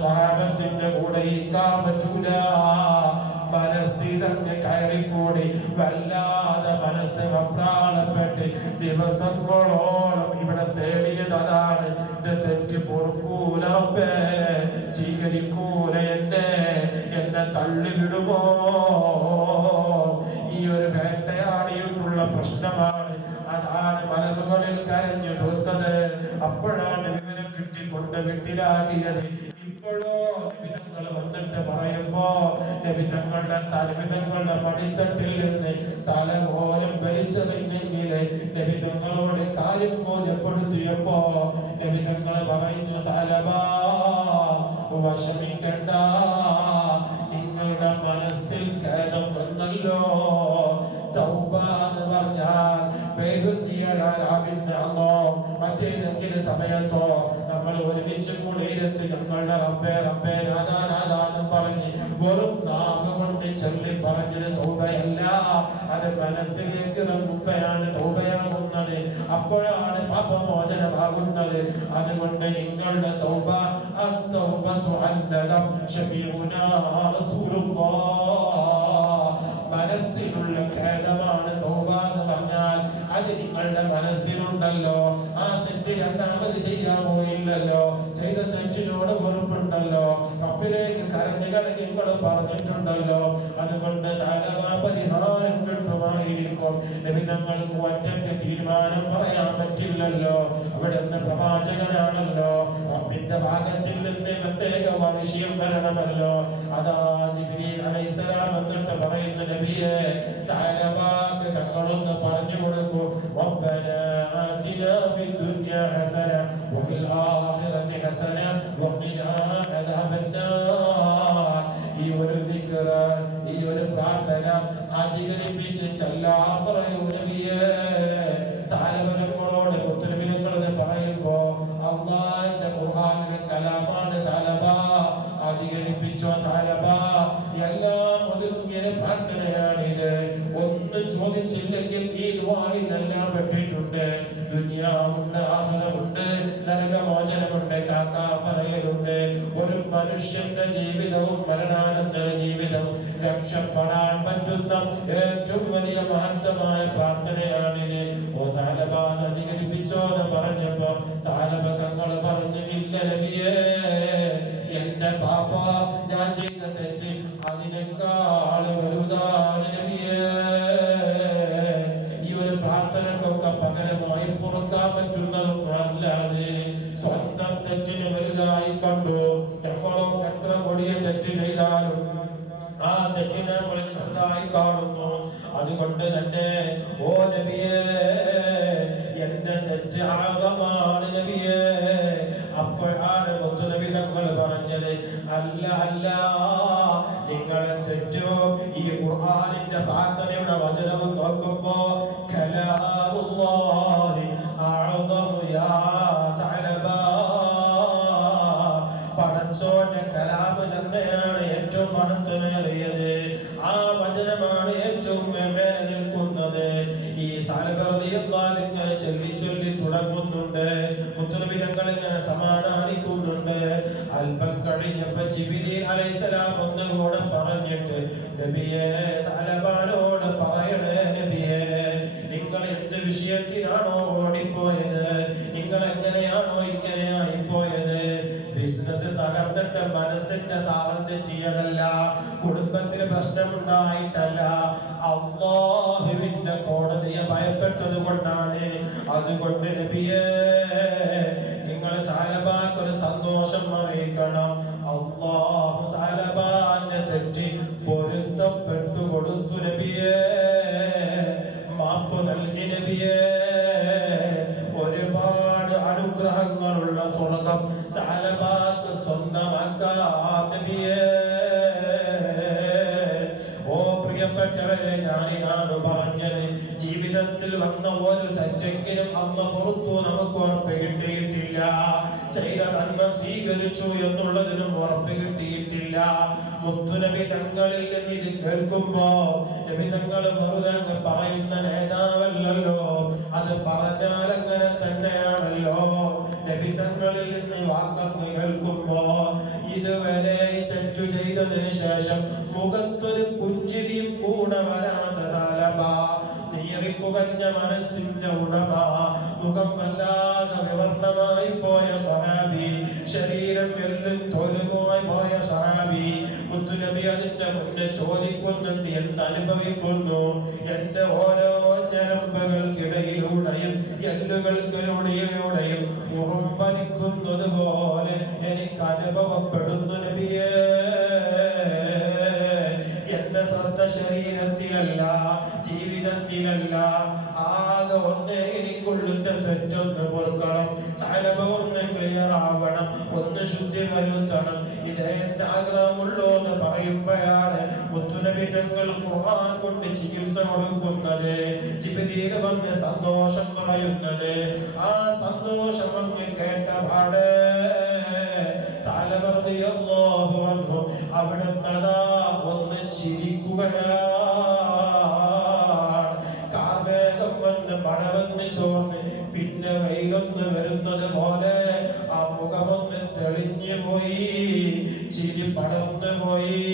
സ്വഹാബത്തിന്റെ കൂടെ ഇരിക്കാൻ പറ്റൂല. മനസ്സിതങ്ങ് കയറിക്കൂടി വല്ലാതെ മനസ്സ് വെപ്രാളപ്പെട്ട് ദിവസങ്ങളോളം ഇവിടെ തേടിയത് അതാണ്. എന്റെ തെറ്റ് പൊറുക്കൂല റബ്ബേ, സ്വീകരിക്കൂല എന്നെ തള്ളിവിടുമോ? ഈ ഒരു വേട്ടയാടിയിട്ടുള്ള പ്രശ്നമാണ്. അതാണ് മലമുകളിൽ കരഞ്ഞു തീർത്തത്. അപ്പോഴാണ് വിവരം കിട്ടിക്കൊണ്ട് വീട്ടിലാക്കിയത്. ഇപ്പോഴോ നബിതങ്ങൾ വന്നിട്ട് പറയുമ്പോ നബിതങ്ങളുടെ തലവിധങ്ങളുടെ പടിത്തട്ടിൽ നിന്ന് തല പോലും വലിച്ചെറിഞ്ഞെങ്കില് നബിതങ്ങളോട് കാര്യം ബോധ്യപ്പെടുത്തിയപ്പോ നബിതങ്ങൾ പറഞ്ഞു, തലബാ വിഷമിക്കണ്ട, നിങ്ങളുടെ മനസ്സിൽ ഖേദം വന്നല്ലോ. തൗബ എന്ന് പറഞ്ഞാൽ മറ്റേതെങ്കിലും സമയത്തോ നമ്മൾ ഒരുമിച്ച് കൂടിയിരുത്തി ഞങ്ങളുടെ റബ്ബേ റബ്ബേ നാദാ നാദാ എന്ന് പറഞ്ഞ് വെറും നാവ് കൊണ്ട് ചൊല്ലി പറഞ്ഞത് തൗബയല്ല, അത് മനസ്സിലേക്ക് മുമ്പെയാണ് തൗബയാകുന്നത്. അപ്പോഴാണ് പാപമോചനമാകുന്നത്. അതുകൊണ്ട് നിങ്ങളുടെ തൗബ അത്തൗബതു അന്നകം ശഫീഉനാ റസൂലുള്ളാഹ്, മനസ്സിലുള്ള ഖേദമാണ് തൗബ എന്ന് പറഞ്ഞാൽ. അത് നിങ്ങളുടെ മനസ്സിലുണ്ടല്ലോ. ആ തെറ്റ് രണ്ടാമത് ചെയ്യാമോ? ഇല്ലല്ലോ. ചെയ്ത തെറ്റിനോട് വെറുപ്പുണ്ടല്ലോ. റബ്ബിലേക്ക് കരഞ്ഞു കരഞ്ഞ് നിങ്ങൾ പറഞ്ഞിട്ടുണ്ടല്ലോ. അതുകൊണ്ട് പരിഹാരം കിട്ടുമായിരിക്കും. നബിതങ്ങൾക്ക് ഒറ്റയ്ക്ക് തീരുമാനം പറയാൻ പറ്റില്ലല്ലോ. അവിടെ നിന്ന് പ്രവാചകനാണല്ലോ. റബ്ബിന്റെ ഭാഗത്തിൽ നിന്ന് പ്രത്യേക വിഷയം വരണമല്ലോ. അതാ ജിബ്രീൽ അലൈഹിസ്സലാം എന്നിട്ട് പറയുന്ന നബിയെ തഅലബാക്ക് തങ്ങളൊന്ന് പറഞ്ഞു കൊടുക്കൂ. റബ്ബനാ ആതിനാ ഫിദ്ദുനിയാ ഹസന വഫിൽ ആഖിറതി ഹസന വഖിനാ അദാബന്നാർ. ഈ ഒരു ദിക്ർ, ഈ ഒരു പ്രാർത്ഥന അധികരിപ്പിച്ച് ചൊല്ലാൻ പറയൂ നബിയെ. താലബനങ്ങളോട് മുത്തനബിനങ്ങളത് പറയുമ്പോ അല്ലാഹുവിന്റെ ഖുർആനിലെ കലാമാണ് താലബ. അധികരിപ്പിച്ചോ താലബ. എല്ലാം ഒതുങ്ങിയ പ്രാർത്ഥനയാണിത്. ഒന്നും ചോദിച്ചില്ലെങ്കിൽ ഈ ദുആഇനെല്ലാം പെട്ടിട്ടുണ്ട്. ദുനിയാവുണ്ട്, ആഖിറമുണ്ട്, നരകമോചനമുണ്ട്, കാക്കാ പറയലുണ്ട്. ഒരു മനുഷ്യന്റെ ജീവിതവും മരണാനന്തര ജീവിതവും രക്ഷപ്പെടാൻ പറ്റുന്ന ഏറ്റവും വലിയ മഹത്തമായ പ്രാർത്ഥനയാണിത്. ഓ താലബ അധികരിപ്പിച്ചോ എന്ന് പറഞ്ഞപ്പോ താലബ തങ്ങൾ പറഞ്ഞു, ഇല്ല നബിയേ, എന്റെ പാപ്പ ഞാൻ ചെയ്ത തെറ്റ് അതിനേക്കാൾ വലുതാണ് നബിയേ. ഈ ഒരു പ്രാർത്ഥനക്കൊക്കെ പകരമായി പൊറുക്കാൻ പറ്റുന്നതും അല്ലാതെ സ്വന്തം തെറ്റിന് വലുതായി കണ്ടു. നമ്മളോ എത്ര കൊടിയ തെറ്റ് ചെയ്താലും ആ തെറ്റിനെ നമ്മൾ ചെറുതായി കാണുന്നു. അതുകൊണ്ട് തന്നെ ഓ നബിയേ, എന്റെ തെറ്റ് ആഴമാണ് നബിയേ. അപ്പോഴാണ് മുത്തുനബി തങ്ങൾ പറഞ്ഞത്, അല്ല അല്ല, നിങ്ങളെ തെറ്റോ ഈ ഖുർആനിന്റെ പ്രാർത്ഥനയുടെ വചനവും നോക്കുമ്പോ കലാമുല്ലാഹി അഅ്ളമു യാ തഅലബാ, പടച്ചോന്റെ കലാമ് തന്നെയാണ് ഏറ്റവും മഹത്വമേറിയത്. ആ വചനമാണ് ഏറ്റവും മേലെ നിൽക്കുന്നത്. ഈ ഇങ്ങനെ ചൊല്ലി ചൊല്ലി തുടങ്ങുന്നുണ്ട്. മുത്തുനബി തങ്ങൾ ഇങ്ങനെ സമാധാനിക്കുന്നുണ്ട്. അല്പം കഴിഞ്ഞപ്പോ ജിബ്രീൽ അലൈഹിസ്സലാം ഒന്നുകൂടെ പറഞ്ഞിട്ട്, നബിയേ, തഅലബാനോട് പറയണേ നബിയേ, നിങ്ങൾ എന്ത് വിഷയത്തിനാണോ ഓടിപ്പോയത്, നിങ്ങൾ എങ്ങനെയാണോ ഇങ്ങനെയായി പോയത്? ബിസിനസ് തകർന്നിട്ട് മനസ്സിന്റെ താളം തെറ്റിയതല്ല, കുടുംബത്തിന് പ്രശ്നമുണ്ടായിട്ടല്ല, അല്ലാഹുവിന്റെ കോടതിയെ ഭയപ്പെട്ടത് കൊണ്ടാണ്. അതുകൊണ്ട് നബിയേ, നിങ്ങൾ തഅലബാക്ക് ഒരു സന്തോഷം അറിയിക്കണം. അല്ലാഹു തഅലബാന്റെ തെറ്റ് പൊരുത്തപ്പെട്ടു കൊടുത്തു നബിയേ, മാപ്പ് നൽകി നബിയേ. ഒരുപാട് അനുഗ്രഹങ്ങളുള്ള സ്വർഗം തഅലബാക്ക് സ്വന്തമാക്കാം നബിയേ. ഓ പ്രിയപ്പെട്ടവരെ, ഞാനിതാണ് പറഞ്ഞത്, ജീവിതത്തിൽ വന്ന ഒരു തെറ്റെങ്കിലും അമ്മ പുറത്തു നമുക്ക് ഉറപ്പ് കിട്ടിയിട്ടില്ല. ചെയ്ത നന്മ സ്വീകരിച്ചു എന്നുള്ളതിനും ഉറപ്പ് കിട്ടിയിട്ടില്ല. മുത്തുനബി തങ്ങളിൽ നിന്ന് ഇത് കേൾക്കുമ്പോ നബി തങ്ങൾ വെറുതെ പറയുന്ന നേതാവല്ലല്ലോ, അത് പറഞ്ഞാൽ അങ്ങനെ തന്നെയാണല്ലോ. നബി തങ്ങളിൽ നിന്ന് വാക്കു കേൾക്കുമ്പോ ഇതുവരെ തെറ്റു ചെയ്തതിന് ശേഷം മുഖത്തൊരു പുഞ്ചിരിയും കൂടെ വരാത്ത സാലബ, നീറിപ്പുകഞ്ഞ മനസ്സിന്റെ ഉടമ, മുഖം വല്ലാതെ വിവർണമായി പോയ സ്വഹാബി, ശരീരം എല്ലും തോലുമായി പോയ സ്വഹാബി, മുത്തുനബി അതിന്റെ മുന്നേ ചോദിക്കുന്നുണ്ട്, എന്തനുഭവിക്കുന്നു? എന്റെ ഓരോ ഞരമ്പുകൾക്കിടയിലൂടെയും എല്ലുകൾക്കിലൂടെയും ഉറുമ്പലിക്കുന്നത് പോലെ എനിക്ക് അനുഭവപ്പെടുന്നു നബിയേ. എന്റെ ശ്രദ്ധ ശരീരത്തിലല്ല, ജീവിതത്തിലല്ല, ആകെ ഒന്നേ എനിക്കുള്ളിന്റെ തെറ്റൊന്ന് പൊറുക്കണം, സാലഭ ഒന്ന് ക്ലിയർ ആവണം, ഒന്ന് ശുദ്ധി വരുത്തണം, ഇതേ എന്റെ ആഗ്രഹമുള്ളൂ എന്ന് പറയുമ്പോഴാണ് മുത്തുനബി തങ്ങൾ ഖുർആൻ കൊണ്ട് ചികിത്സ കൊടുക്കുന്നത്, ജിബ്രീൽ വന്ന് സന്തോഷം പറയുന്നത്. ആ സന്തോഷം അങ്ങ് കേട്ട പാട് അവിടുന്ന് ഒന്ന് ചിരിക്കുകയാണ്. കാർമേഘം വന്ന് മഴവന്ന് ചോർന്ന് പിന്നെ വെയിലൊന്ന് വരുന്നത് പോലെ ആ മുഖമൊന്ന് തെളിഞ്ഞു പോയി, ചിരി പടർന്നു പോയി.